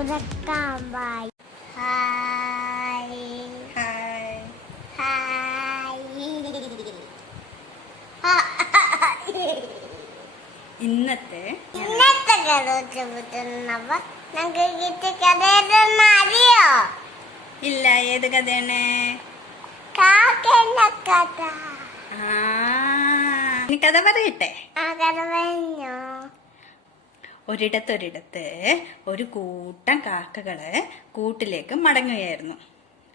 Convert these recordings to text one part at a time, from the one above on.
By. Hi hi. Hi. ഇന്നത്തെ അറിയോ? ഇല്ല, ഏത് കഥയാണ്? കഥ. ഇനി കഥ പറയട്ടെ. കഥ പറഞ്ഞോ. ഒരിടത്തൊരിടത്ത് ഒരു കൂട്ടം കാക്കകള് കൂട്ടിലേക്ക് മടങ്ങുകയായിരുന്നു.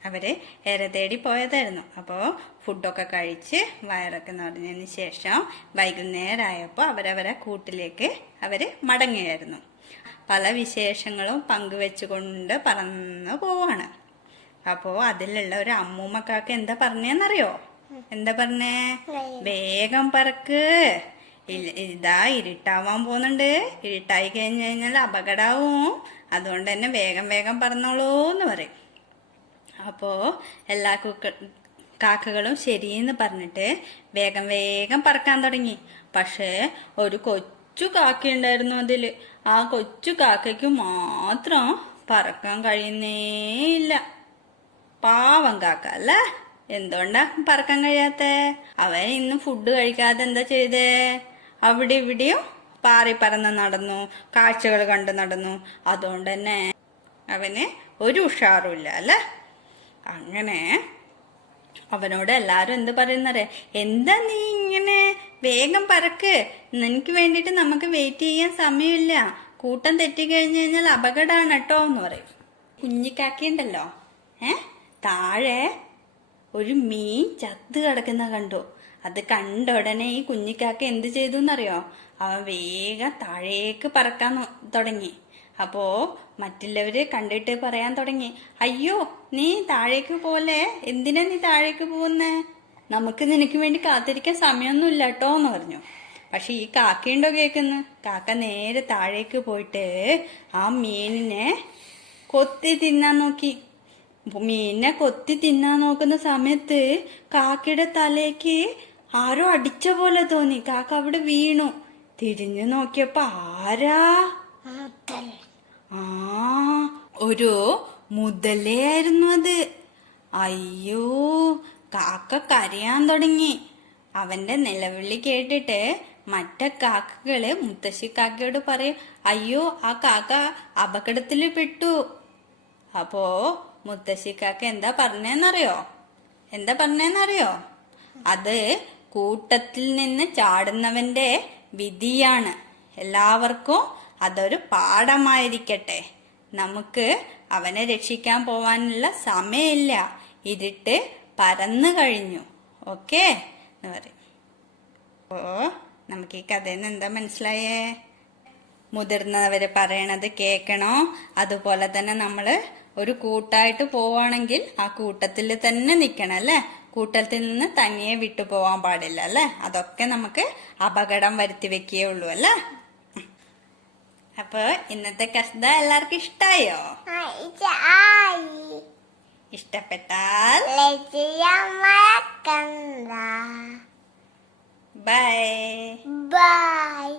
അവര് ഏറെ തേടി പോയതായിരുന്നു. അപ്പോൾ ഫുഡൊക്കെ കഴിച്ച് വയറൊക്കെ നിറഞ്ഞതിന് ശേഷം വൈകുന്നേരമായപ്പോൾ അവരവരെ കൂട്ടിലേക്ക് അവര് മടങ്ങുകയായിരുന്നു. പല വിശേഷങ്ങളും പങ്കുവെച്ചുകൊണ്ട് പറന്നു പോവാണ്. അപ്പോൾ അതിലുള്ള ഒരു അമ്മൂമ്മക്കാക്ക് എന്താ പറഞ്ഞേന്നറിയോ? എന്താ പറഞ്ഞേ? വേഗം പറക്ക്, ഇതാ ഇരുട്ടാവാൻ പോകുന്നുണ്ട്, ഇരുട്ടായി കഴിഞ്ഞു കഴിഞ്ഞാൽ അപകടമാവും, അതുകൊണ്ട് തന്നെ വേഗം വേഗം പറന്നോളൂ എന്ന് പറയും. അപ്പോൾ എല്ലാ കാക്കകളും ശരിയെന്ന് പറഞ്ഞിട്ട് വേഗം വേഗം പറക്കാൻ തുടങ്ങി. പക്ഷേ ഒരു കൊച്ചു കാക്കയുണ്ടായിരുന്നു അതില്. ആ കൊച്ചു കാക്കയ്ക്ക് മാത്രം പറക്കാൻ കഴിയുന്നേയില്ല. പാവം കാക്ക അല്ലേ? എന്തുകൊണ്ടാ പറക്കാൻ കഴിയാത്ത? അവൻ ഇന്ന് ഫുഡ് കഴിക്കാതെ എന്താ ചെയ്തേ? അവിടെ ഇവിടെയും പാറി പറന്ന് നടന്നു, കാഴ്ചകൾ കണ്ടു നടന്നു. അതുകൊണ്ട് തന്നെ അവന് ഒരു ഉഷാറുമില്ല അല്ലേ? അങ്ങനെ അവനോട് എല്ലാരും എന്ത് പറയുന്നറിയാ? എന്താ നീ ഇങ്ങനെ വേഗം പറക്ക്, നിനക്ക് വേണ്ടിയിട്ട് നമുക്ക് വെയിറ്റ് ചെയ്യാൻ സമയമില്ല, കൂട്ടം തെറ്റിക്കഴിഞ്ഞു കഴിഞ്ഞാൽ അപകടമാണ് കേട്ടോ എന്ന് പറയും. കുഞ്ഞിക്കാക്കയുണ്ടല്ലോ, താഴെ ഒരു മീൻ ചത്ത് കിടക്കുന്ന കണ്ടു. അത് കണ്ട ഉടനെ ഈ കുഞ്ഞിക്കാക്ക എന്ത് ചെയ്തു എന്നറിയോ? അവൻ വേഗം താഴേക്ക് പറക്കാൻ തുടങ്ങി. അപ്പോ മറ്റുള്ളവര് കണ്ടിട്ട് പറയാൻ തുടങ്ങി, അയ്യോ നീ താഴേക്ക് പോലെ, എന്തിനാ നീ താഴേക്ക് പോകുന്നേ? നമുക്ക് നിനക്ക് വേണ്ടി കാത്തിരിക്കാൻ സമയമൊന്നുമില്ല കേട്ടോ എന്ന് പറഞ്ഞു. പക്ഷെ ഈ കാക്കയുണ്ടോ കേൾക്കുന്നു? കാക്ക നേരെ താഴേക്ക് പോയിട്ട് ആ മീനിനെ കൊത്തി തിന്നാൻ നോക്കി. മീനിനെ കൊത്തി തിന്നാൻ നോക്കുന്ന സമയത്ത് കാക്കയുടെ തലേക്ക് ആരോ അടിച്ച പോലെ തോന്നി. കാക്ക അവിടെ വീണു. തിരിഞ്ഞു നോക്കിയപ്പോ ആരാ? ഒരു മുതലയായിരുന്നു അത്. അയ്യോ, കാക്ക കരയാൻ തുടങ്ങി. അവന്റെ നിലവിളി കേട്ടിട്ട് മറ്റേ കാക്കകള് മുത്തശ്ശി കാക്കയോട് പറയും, അയ്യോ ആ കാക്ക അപകടത്തില് പെട്ടു. അപ്പോ മുത്തശ്ശി കാക്ക എന്താ പറഞ്ഞേന്നറിയോ? അത് കൂട്ടത്തിൽ നിന്ന് ചാടുന്നവന്റെ വിധിയാണ്. എല്ലാവർക്കും അതൊരു പാഠമായിരിക്കട്ടെ. നമുക്ക് അവനെ രക്ഷിക്കാൻ പോവാനുള്ള സമയമില്ല, ഇരുട്ട് പരന്നു കഴിഞ്ഞു, ഓക്കേ എന്ന് പറയും. അപ്പോ നമുക്ക് ഈ കഥയിൽ നിന്ന് എന്താ മനസ്സിലായേ? മുതിർന്നവര് പറയണത് കേൾക്കണോ? അതുപോലെ തന്നെ നമ്മള് ഒരു കൂട്ടായിട്ട് പോവാണെങ്കിൽ ആ കൂട്ടത്തിൽ തന്നെ നിക്കണം അല്ലേ? കൂട്ടത്തിൽ നിന്ന് തനിയെ വിട്ടു പോവാൻ പാടില്ല അല്ലേ? അതൊക്കെ നമുക്ക് അപകടം വരുത്തി വെക്കുകയുള്ളൂ അല്ലേ? അപ്പൊ ഇന്നത്തെ കഥ എല്ലാവർക്കും ഇഷ്ടായോ? ഇഷ്ടപ്പെട്ടാൽ ബൈ ബൈ.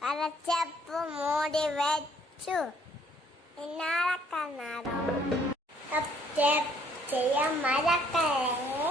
കടച്ചപ്പ് മൂടി വെച്ചു. സബ്സ്ക്രൈബ് ചെയ്യാൻ മറക്കല്ലേ.